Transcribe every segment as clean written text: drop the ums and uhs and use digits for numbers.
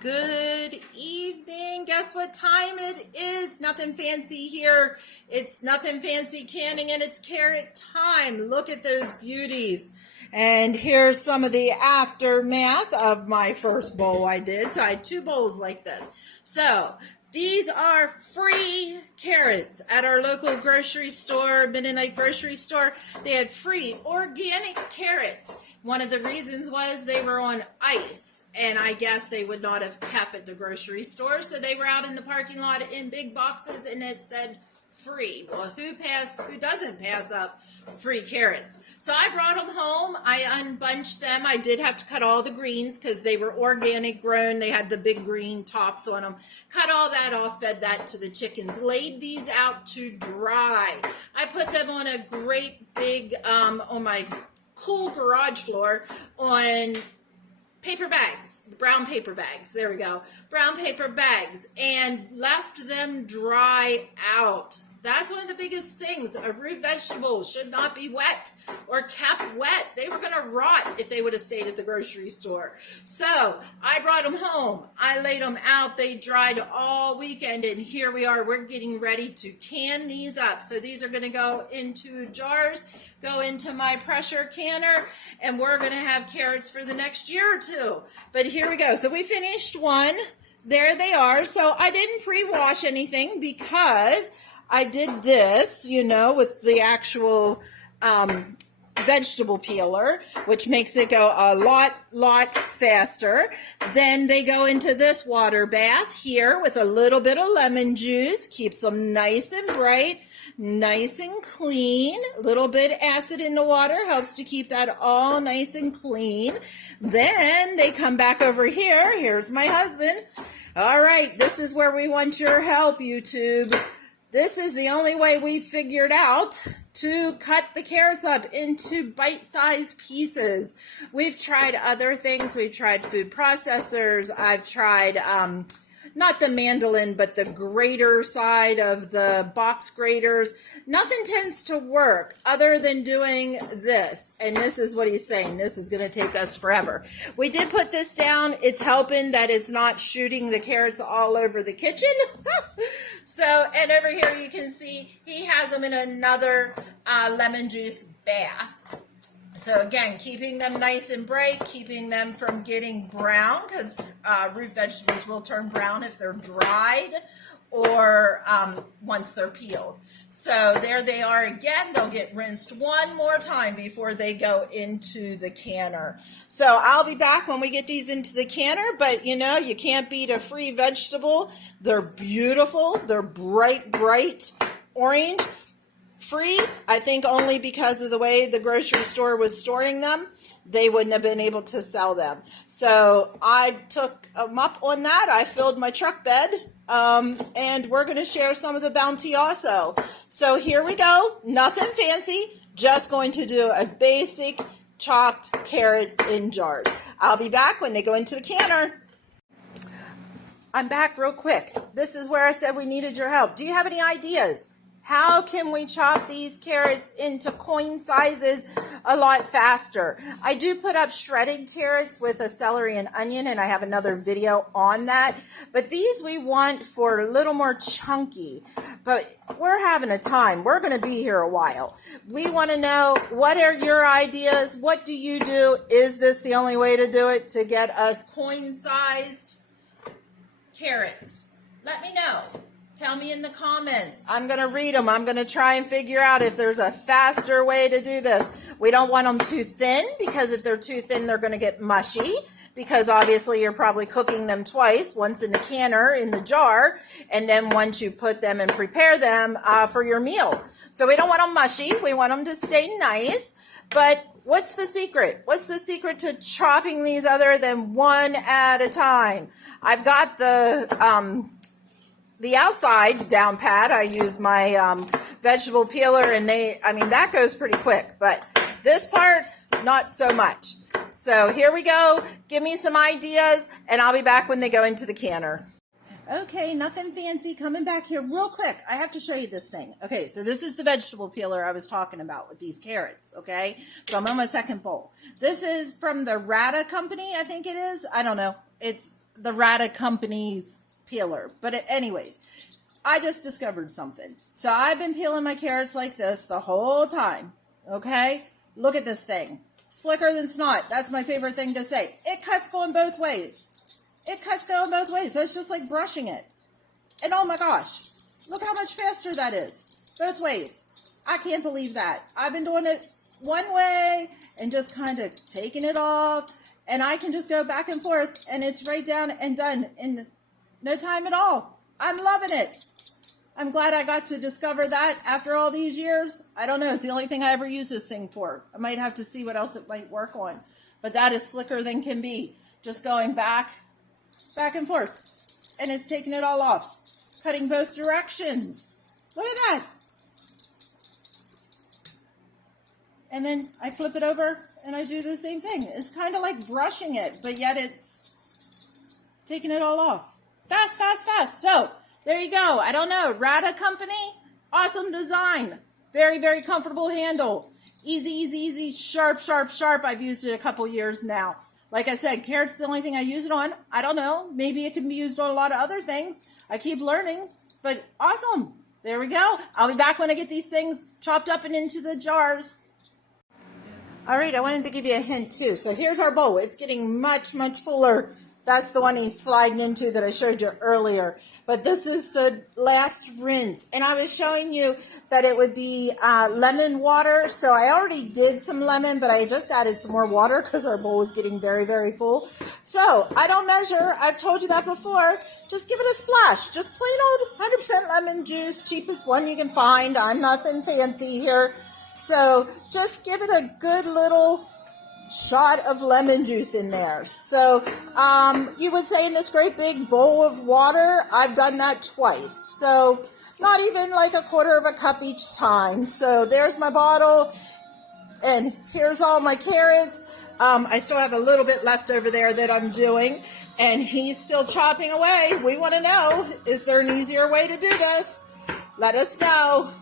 Good evening. Guess what time it is? Nothing fancy here. It's Nothing Fancy Canning and it's carrot time. Look at those beauties. And here's some of the aftermath of my first bowl I did. So I had two bowls like this. So these are free carrots at our local grocery store, Mennonite grocery store. They had free organic carrots. One of the reasons was they were on ice, and I guess they would not have kept at the grocery store, so they were out in the parking lot in big boxes, and it said free. Well, who doesn't pass up free carrots? So I brought them home. I unbunched them. I did have to cut all the greens because they were organic grown. They had the big green tops on them. Cut all that off, fed that to the chickens. Laid these out to dry. I put them on a great big, on my cool garage floor on paper bags, brown paper bags. There we go. Brown paper bags, and left them dry out. That's one of the biggest things. A root vegetable should not be wet or kept wet. They were going to rot if they would have stayed at the grocery store. So I brought them home. I laid them out. They dried all weekend, and here we are. We're getting ready to can these up. So these are going to go into jars, go into my pressure canner, and we're going to have carrots for the next year or two. But here we go. So we finished one. There they are. So I didn't pre-wash anything because I did this, with the actual vegetable peeler, which makes it go a lot faster. Then they go into this water bath here with a little bit of lemon juice, keeps them nice and bright, nice and clean. A little bit acid in the water helps to keep that all nice and clean. Then they come back over here. Here's my husband. All right, this is where we want your help, YouTube. This is the only way we figured out to cut the carrots up into bite-sized pieces. We've tried other things. We've tried food processors. I've tried, not the mandolin, but the grater side of the box graters. Nothing tends to work other than doing this. And this is what he's saying. This is going to take us forever. We did put this down. It's helping that it's not shooting the carrots all over the kitchen. So, and over here you can see he has them in another lemon juice bath. So again, keeping them nice and bright, keeping them from getting brown, because root vegetables will turn brown if they're dried or once they're peeled. So there they are again. They'll get rinsed one more time before they go into the canner. So I'll be back when we get these into the canner, but you can't beat a free vegetable. They're beautiful. They're bright orange. Free, I think only because of the way the grocery store was storing them, they wouldn't have been able to sell them. So I took them up on that. I filled my truck bed, and we're going to share some of the bounty also. So here we go. Nothing fancy, just going to do a basic chopped carrot in jars. I'll be back when they go into the canner. I'm back real quick. This is where I said we needed your help. Do you have any ideas? How can we chop these carrots into coin sizes a lot faster? I do put up shredded carrots with a celery and onion, and I have another video on that. But these we want for a little more chunky. But we're having a time. We're going to be here a while. We want to know, what are your ideas? What do you do? Is this the only way to do it to get us coin-sized carrots? Let me know. Tell me in the comments. I'm going to read them. I'm going to try and figure out if there's a faster way to do this. We don't want them too thin, because if they're too thin, they're going to get mushy, because obviously you're probably cooking them twice, once in the canner, in the jar, and then once you put them and prepare them for your meal. So we don't want them mushy. We want them to stay nice. But what's the secret? What's the secret to chopping these other than one at a time? I've got the outside down pat. I use my vegetable peeler, and that goes pretty quick, but this part, not so much. So here we go. Give me some ideas, and I'll be back when they go into the canner. Okay, Nothing Fancy, coming back here real quick. I have to show you this thing. Okay, so this is the vegetable peeler I was talking about with these carrots, okay? So I'm on my second bowl. This is from the Rata company, I think it is. I don't know. It's the Rata Company's peeler. But anyways, I just discovered something. So I've been peeling my carrots like this the whole time. Okay? Look at this thing. Slicker than snot. That's my favorite thing to say. It cuts going both ways. It cuts going both ways. So it's just like brushing it. And oh my gosh, look how much faster that is. Both ways. I can't believe that. I've been doing it one way and just kind of taking it off. And I can just go back and forth and it's right down and done in no time at all. I'm loving it. I'm glad I got to discover that after all these years. I don't know. It's the only thing I ever use this thing for. I might have to see what else it might work on. But that is slicker than can be. Just going back and forth. And it's taking it all off. Cutting both directions. Look at that. And then I flip it over and I do the same thing. It's kind of like brushing it, but yet it's taking it all off. Fast, fast, fast. So there you go. I don't know. Rata Company, awesome design. Very, very comfortable handle. Easy, easy, easy. Sharp, sharp, sharp. I've used it a couple years now. Like I said, carrots is the only thing I use it on. I don't know. Maybe it can be used on a lot of other things. I keep learning, but awesome. There we go. I'll be back when I get these things chopped up and into the jars. All right, I wanted to give you a hint too. So here's our bowl. It's getting much, much fuller. That's the one he's sliding into that I showed you earlier. But this is the last rinse. And I was showing you that it would be lemon water. So I already did some lemon, but I just added some more water because our bowl was getting very, very full. So I don't measure. I've told you that before. Just give it a splash. Just plain old 100% lemon juice, cheapest one you can find. I'm nothing fancy here. So just give it a good little shot of lemon juice in there. So you would say in this great big bowl of water, I've done that twice. So not even like a quarter of a cup each time. So there's my bottle. And here's all my carrots. I still have a little bit left over there that I'm doing. And he's still chopping away. We want to know, is there an easier way to do this? Let us know.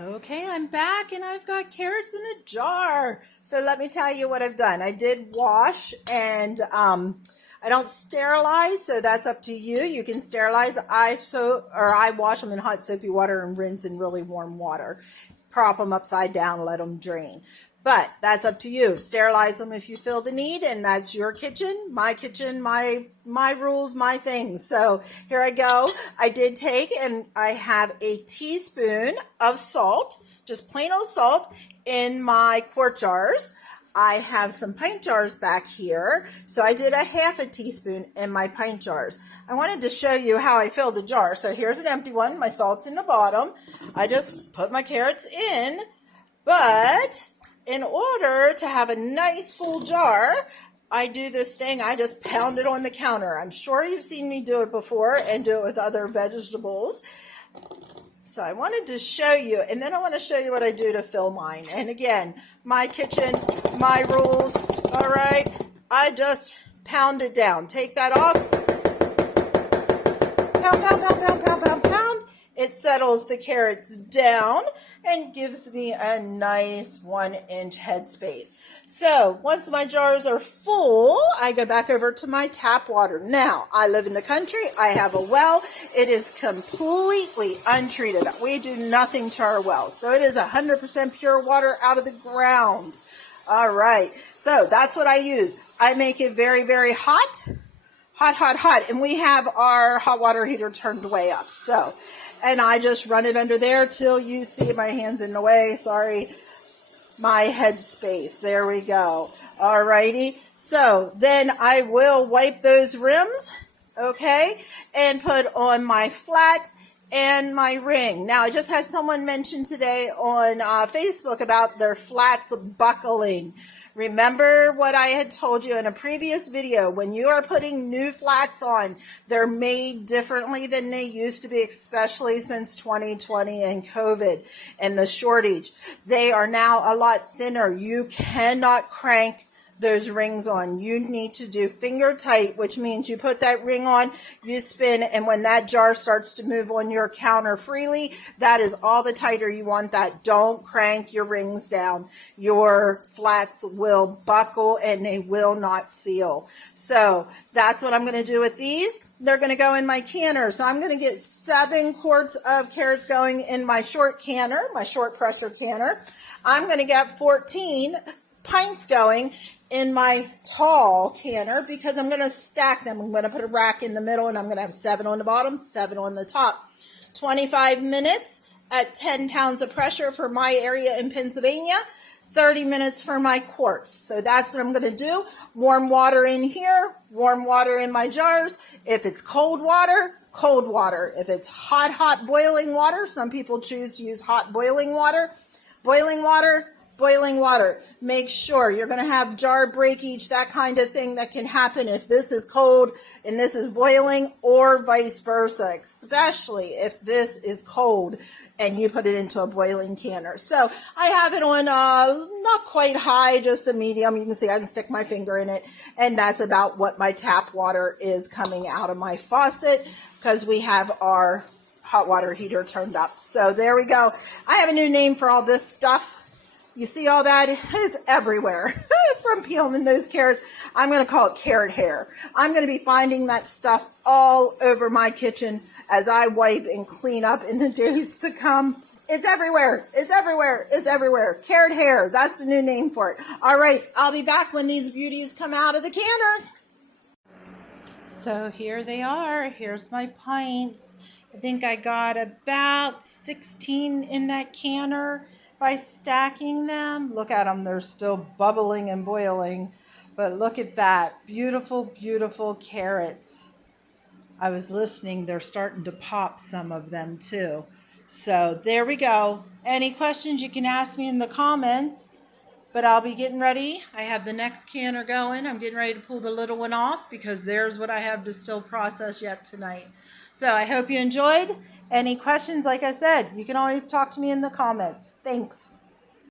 Okay, I'm back and I've got carrots in a jar. So let me tell you what I've done. I did wash and I don't sterilize, so that's up to you. You can sterilize. I wash them in hot soapy water and rinse in really warm water. Prop them upside down, let them drain. But that's up to you. Sterilize them if you feel the need, and that's your kitchen, my rules, my things. So here I go. I did take, and I have a teaspoon of salt, just plain old salt, in my quart jars. I have some pint jars back here, so I did a half a teaspoon in my pint jars. I wanted to show you how I fill the jar. So here's an empty one. My salt's in the bottom. I just put my carrots in, but in order to have a nice full jar, I do this thing. I just pound it on the counter. I'm sure you've seen me do it before and do it with other vegetables. So I wanted to show you, and then I want to show you what I do to fill mine. And again, my kitchen, my rules. All right, I just pound it down. Take that off. Pound, pound, pound, pound, pound, pound, pound. It settles the carrots down and gives me a nice 1-inch headspace. So once my jars are full, I go back over to my tap water. Now, I live in the country. I have a well. It is completely untreated. We do nothing to our well. So it is 100% pure water out of the ground. All right. So that's what I use. I make it very, very hot. Hot, hot, hot. And we have our hot water heater turned way up. So, and I just run it under there till you see my hands in the way. Sorry. My headspace. There we go. All righty. So then I will wipe those rims, okay, and put on my flat and my ring. Now, I just had someone mention today on Facebook about their flats buckling. Remember what I had told you in a previous video. When you are putting new flats on, they're made differently than they used to be, especially since 2020 and COVID and the shortage. They are now a lot thinner. You cannot crank those rings on. You need to do finger tight, which means you put that ring on, you spin, and when that jar starts to move on your counter freely, that is all the tighter you want that. Don't crank your rings down. Your flats will buckle and they will not seal. So that's what I'm going to do with these. They're going to go in my canner. So I'm going to get 7 quarts of carrots going in my short canner, my short pressure canner. I'm going to get 14 pints going in my tall canner because I'm going to stack them. I'm going to put a rack in the middle and I'm going to have 7 on the bottom, 7 on the top. 25 minutes at 10 pounds of pressure for my area in Pennsylvania. 30 minutes for my quarts. So that's what I'm going to do. Warm water in here, warm water in my jars. If it's cold water, cold water. If it's hot boiling water, some people choose to use hot boiling water. Boiling water, boiling water. Make sure you're going to have jar breakage, that kind of thing that can happen if this is cold and this is boiling, or vice versa, especially if this is cold and you put it into a boiling canner. So I have it on not quite high, just a medium. You can see I can stick my finger in it, and that's about what my tap water is coming out of my faucet because we have our hot water heater turned up. So there we go. I have a new name for all this stuff. You see all that? It's everywhere from peeling those carrots. I'm going to call it carrot hair. I'm going to be finding that stuff all over my kitchen as I wipe and clean up in the days to come. It's everywhere. It's everywhere. It's everywhere. Carrot hair. That's the new name for it. All right. I'll be back when these beauties come out of the canner. So here they are. Here's my pints. I think I got about 16 in that canner by stacking them. Look at them. They're still bubbling and boiling. But look at that. Beautiful, beautiful carrots. I was listening. They're starting to pop, some of them too. So there we go. Any questions you can ask me in the comments. But I'll be getting ready. I have the next canner going. I'm getting ready to pull the little one off because there's what I have to still process yet tonight. So I hope you enjoyed. Any questions, like I said, you can always talk to me in the comments. Thanks.